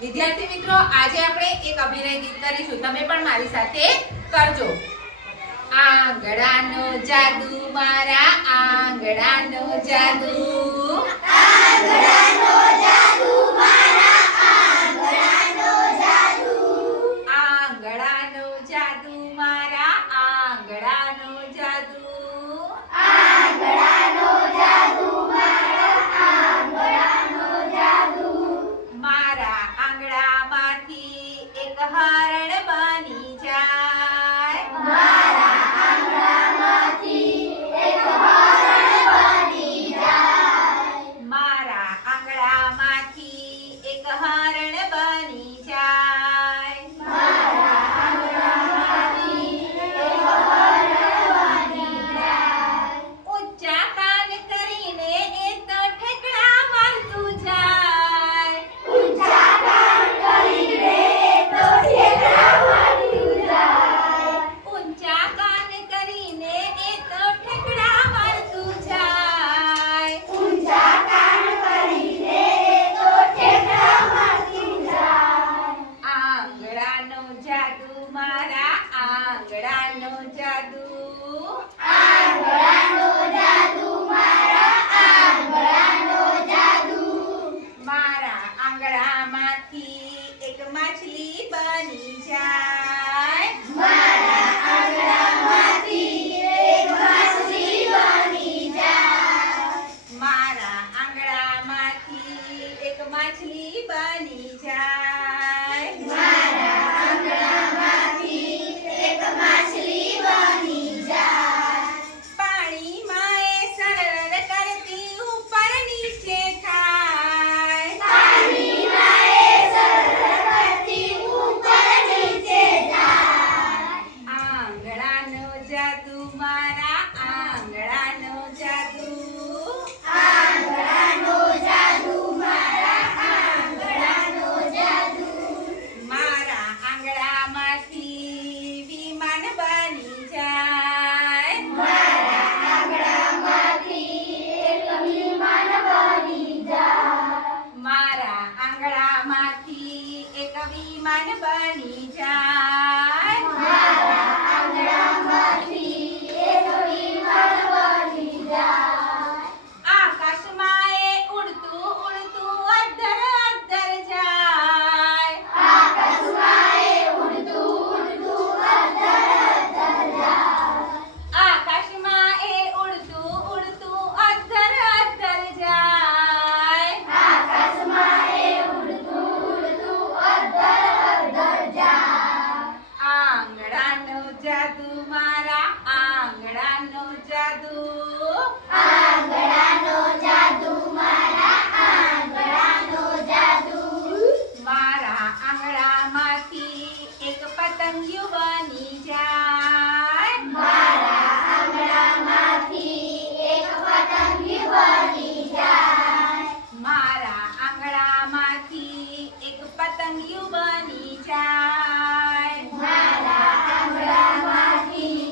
વિદ્યાર્થી મિત્રો, આજે આપણે એક અભિનય ગીત કરીશું. તમે પણ મારી સાથે કરજો. આંગળાનો જાદુ મારા આંગળાનો જાદુ, આંગળાનો જાદુ મારા આંગળાનો જાદુ, આંગળાનો જાદુ મારા આંગળાનો જાદુ, આંગળાનો જાદુ મારા આંગળાનો જાદુ, મારા આંગળામાંથી એક હરણ બની જાય, મારા આંગળામાંથી એક હરણ બની જાય, મારા આંગળામાંથી એક હરણ બની જાય, મારા આંગળામાંથી એક હરણ બની જાય, ઊંચા કાન કરીને એ તો ઠેકડા મારતું જાય, ઊંચા કાન કરીને તો ઠેકડા મારતું જાય, ઊંચા કાન કરીને એ તો ઠેકડા મારતું જાય, ઊંચા કાન કરીને તો ઠેકડા મારતું જાય, આંગળાનો જાદુ મારા આંગળાનો જાદુ, આંગળાનો જાદુ મારા આંગળાનો જાદુ, મારા આંગળામાંથી એક માછલી બની જાય, મારા આંગળામાંથી એક માછલી બની જાય, મારા આંગળામાંથી એક માછલી બની જાય, મારા આંગળામાંથી એક માછલી બની જાય, પાણીમાં એ સરળ કરતી ઉપર નીચે થાય, પાણીમાં એ સરળ કરતી ઉપર નીચે જાય, આંગળાનો જાદુ મારા આંગળાનો જાદુ, આંગળાનો જાદુ મારા આંગળાનો જાદુ, મારા આંગળામાંથી વિમાન બની જાય, મારા આંગળામાંથી એક વિમાન બની જાય, મારા આંગળામાંથી એક વિમાન બની જાય, મારા આંગળામાંથી એક વિમાન બની જાય, આકાશમાં એ ઉડતું ઉડતું અધર અધર જાય, આકાશમાં એ ઉડતું ઉડતું અધર અધર જાય, આકાશમાં એ ઉડતું ઉડતું અધર અધર જાય, આકાશમાં એ ઉડતું ઉડતું અધર અધર જાય, આંગળાનો જાદુ મારા આંગળાનો જાદુ, આંગળાનો જાદુ મારા આંગળાનો જાદુ, મારા આંગળામાંથી એક પતંગિયું બની જાય, મારા આંગળામાંથી એક પતંગિયું બની જાય, મારા આંગળામાંથી એક પતંગિયું બની જાય, મારા આંગળામાંથી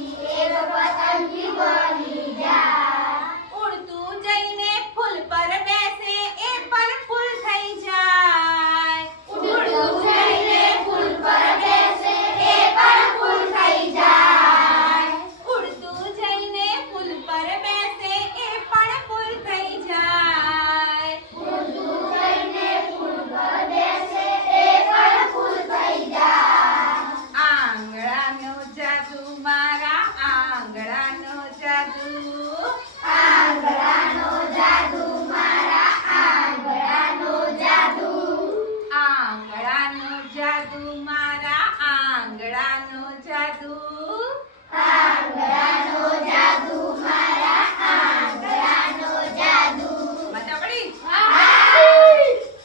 એક પતંગિયું બની જાય, ઉડતું જઈને ફૂલ પર બેસે એ પણ ફૂલ થઈ જાય, ઉડતું જઈને ફૂલ પર બેસે એ પણ ફૂલ થઈ જાય, ઉડતું જઈને ફૂલ પર બેસે એ પણ ફૂલ થઈ જાય, ઉડતું જઈને ફૂલ પર બેસે એ પણ ફૂલ થઈ જાય, આંગળાનો જાદુ મારા આંગળાનો જાદુ,